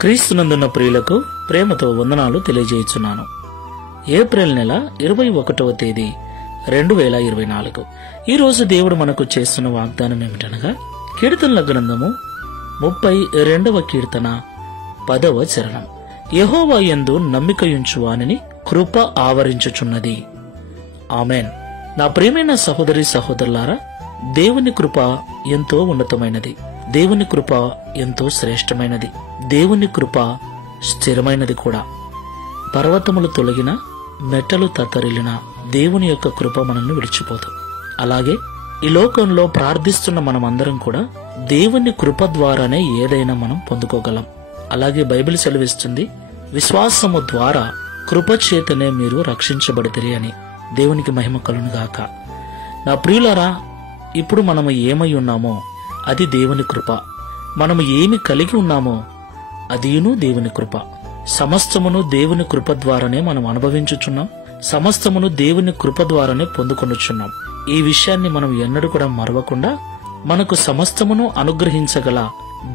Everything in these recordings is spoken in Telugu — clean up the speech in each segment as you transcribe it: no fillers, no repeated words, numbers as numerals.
క్రీస్తునందున్న ప్రియులకు ప్రేమతో వందనాలు తెలియజేయుచున్నాను. ఏప్రిల్ నెల 21వ తేదీ 2024. ఈ రోజు దేవుడు మనకు చేస్తున్న వాగ్దానం ఏమిటనగా, కీర్తనల గ్రంథము 32వ కీర్తన 10వ చరణం. యెహోవా యందు నమ్మికయుంచు వానిని కృప ఆవరించుచున్నది. ఆమెన్. నా ప్రియమైన సహోదరి సహోదరులారా, దేవుని కృప ఎంతో ఉన్నతమైనది. దేవుని కృప ఎంతో శ్రేష్టమైనది. దేవుని కృప స్థిరమైనది కూడా. పర్వతములు తొలగిన, మెట్టలు తత్తరిల్లిన దేవుని యొక్క కృప మనల్ని విడిచిపోదు. అలాగే ఈ లోకంలో ప్రార్థిస్తున్న మనమందరం కూడా దేవుని కృప ద్వారానే ఏదైనా మనం పొందుకోగలం. అలాగే బైబిల్ సెలవిస్తుంది, విశ్వాసము ద్వారా కృప చేతనే మీరు రక్షించబడితిరి అని. దేవునికి మహిమ కలుగును గాక. నా ప్రియులారా, ఇప్పుడు మనము ఏమై ఉన్నామో అది దేవుని కృప. మనము ఏమి కలిగి ఉన్నామో అదియును దేవుని కృప. సమస్తమును దేవుని కృప ద్వారానే మనం అనుభవించుచున్నాం. సమస్తమును దేవుని కృప ద్వారానే పొందుకొనుచున్నాం. ఈ విషయాన్ని మనం ఎన్నడూ కూడా మరవకుండా మనకు సమస్తమును అనుగ్రహించగల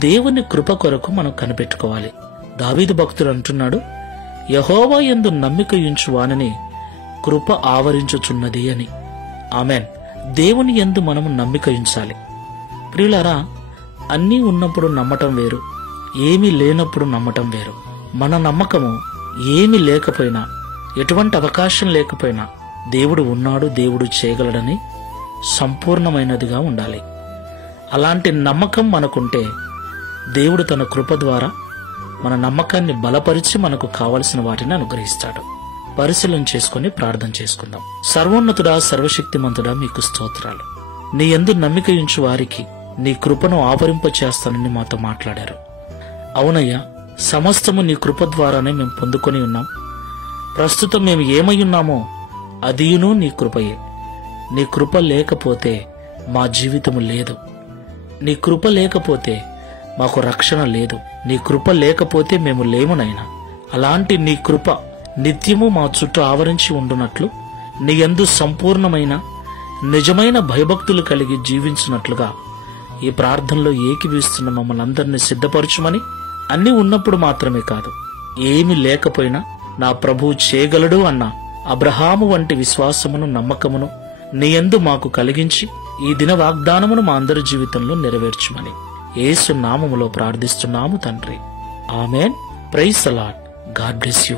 దేవుని కృప కొరకు మనం కనిపెట్టుకోవాలి. దావీదు భక్తుడు అంటున్నాడు, యెహోవా యందు నమ్మికయుంచు వానిని కృప ఆవరించుచున్నది అని. ఆమెన్. దేవుని యందు మనము నమ్మికయుంచాలి. ప్రియులారా, అన్నీ ఉన్నప్పుడు నమ్మటం వేరు, ఏమీ లేనప్పుడు నమ్మటం వేరు. మన నమ్మకము ఏమీ లేకపోయినా, ఎటువంటి అవకాశం లేకపోయినా దేవుడు ఉన్నాడు, దేవుడు చేయగలడని సంపూర్ణమైనదిగా ఉండాలి. అలాంటి నమ్మకం మనకుంటే దేవుడు తన కృప ద్వారా మన నమ్మకాన్ని బలపరిచి మనకు కావలసిన వాటిని అనుగ్రహిస్తాడు. పరిశీలన చేసుకుని ప్రార్థన చేసుకుందాం. సర్వోన్నతుడా, సర్వశక్తిమంతుడా, మీకు స్తోత్రాలు. నీ యందు నమ్మికయుంచు వారికి నీ కృపను ఆవరింప చేస్తానని మాతో మాట్లాడారు. అవునయ్యా, సమస్తము నీ కృప ద్వారానే మేము పొందుకొని ఉన్నాం. ప్రస్తుతం మేము ఏమై ఉన్నామో అదియును నీ కృపయే. నీ కృప లేకపోతే మా జీవితము లేదు. నీ కృప లేకపోతే మాకు రక్షణ లేదు. నీ కృప లేకపోతే మేము లేమునైనా. అలాంటి నీ కృప నిత్యము మా చుట్టూ ఆవరించి ఉండునట్లు, నీ యందు సంపూర్ణమైన నిజమైన భయభక్తులు కలిగి జీవించినట్లుగా ఈ ప్రార్థనలో ఏకీభవిస్తున్న మమ్మల్ని అందరినీ సిద్ధపరచుమని, అన్నీ ఉన్నప్పుడు మాత్రమే కాదు, ఏమీ లేకపోయినా నా ప్రభువు చేయగలడు అన్న అబ్రహాము వంటి విశ్వాసమును, నమ్మకమును నీ యందు మాకు కలిగించి ఈ దిన వాగ్దానమును మా అందరి జీవితంలో నెరవేర్చుమని యేసు నామములో ప్రార్థిస్తున్నాము తండ్రి. Amen. Praise the Lord. God bless you.